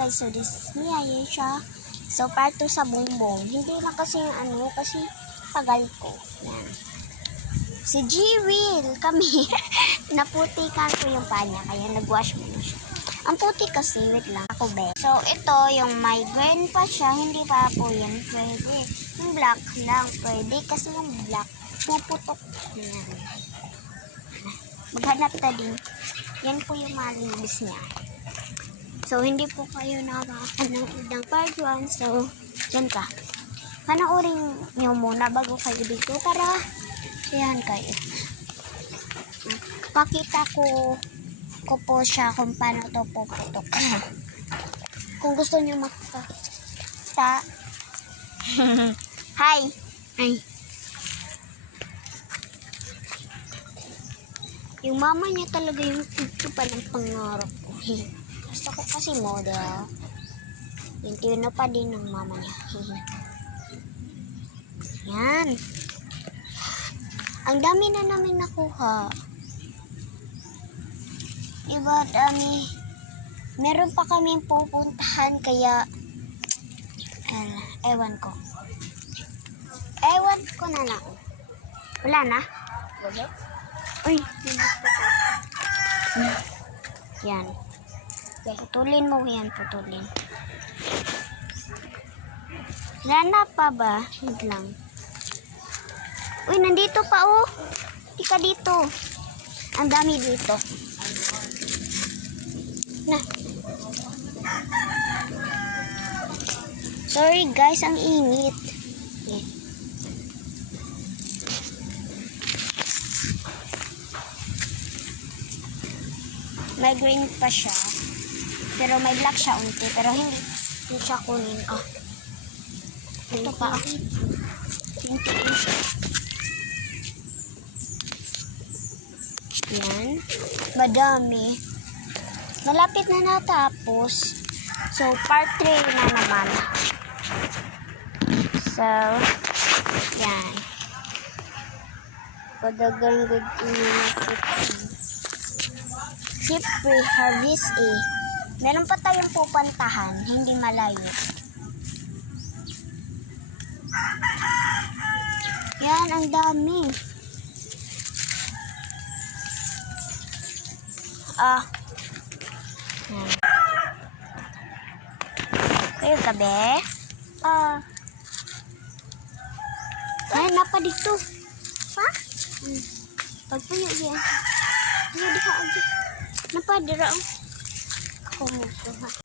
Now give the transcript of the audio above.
guys, so this ni Ayesha. So part 2 sa bongbong. Hindi na kasi kasi tagal ko. Yan. Si G-Will, kami. Naputikan ko yung paa niya, kaya nag-wash mo na siya. Ang puti kasi, wait lang, ako be. So ito, yung may green pa siya, hindi pa po yan pwede. Yung black lang pwede, kasi yung black, puputok. Yan. Maghanap na din. Yan po yung malinis niya. So, hindi po kayo nakakanood ng part 1. So, yan ka. Panoorin nyo muna bago kayo dito para yan kayo. Pakita ko po siya kung paano to puputok. Kung gusto nyo makita. Hi! Hi! Yung mama niya talaga yung pa ng pangarap ko. Gusto ko kasi model. Yung tino pa din ng mama niya. Yan. Ang dami na namin nakuha. Diba, dami. Meron pa kami pupuntahan kaya ewan ko. Ewan ko na lang. Wala na? Wala? Uy, yan. Putulin mo yan, putulin. Wala pa ba? Hindi lang. Uy, nandito pa oh. Tika dito. Ang dami dito. Na. Sorry guys, ang init. Okay. May green pa siya. Pero may black siya unti. Pero hindi siya kunin. Oh. Ito pa. Hindi siya. Yan. Madami. Malapit na natapos. So, part 3 na naman. So, yan. Padagang good Keep pre-harvest Meron pa tayong pupuntahan, hindi malayo. Yan, ang dami. Yan. Kayo gabi? Ay, napa dito. Ha? Pagpuyo diyan. Hindi ka agi. Napadira oh. Ako mo ha.